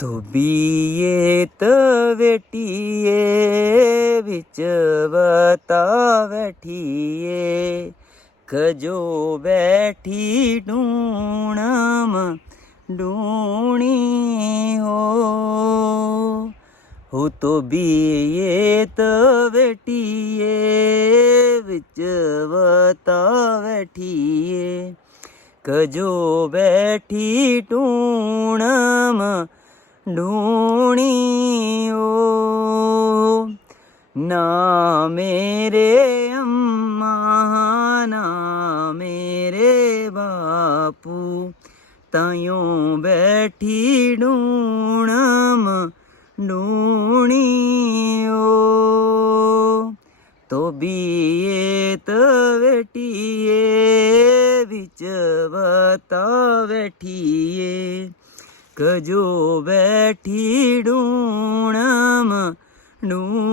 ਧੋਬੀਏ ਤਵੇਟੀਏ ਵਿੱਚ ਵਤਾ ਬੈਠੀਏ ਖਜੋ ਬੈਠੀ ਢੂਣਮ ਢੂਣੀ ਹੋ ਧੋਬੀਏ ਤਵੇਟੀਏ ਵਿੱਚ ਵਤਾ ਬੈਠੀਏ ਕਜੋ ਬੈਠੀ ਢੂਣਮ ਢੂਣੀ ਓ ਨਾ ਮੇਰੇ ਅੰਮਾ ਨਾ ਮੇਰੇ ਬਾਪੂ ਤਾਈਓ ਬੈਠੀ ਢੂਣਮ ਢੂਣੀ ਓ ਧੋਬੀਏ ਤਵੇਟੀਏ ਵਿੱਚ ਵਤਾ ਬੈਠੀਏ ਕਜੋ ਬੈਠੀ ਢੂਣਮ ਢੂਣੀ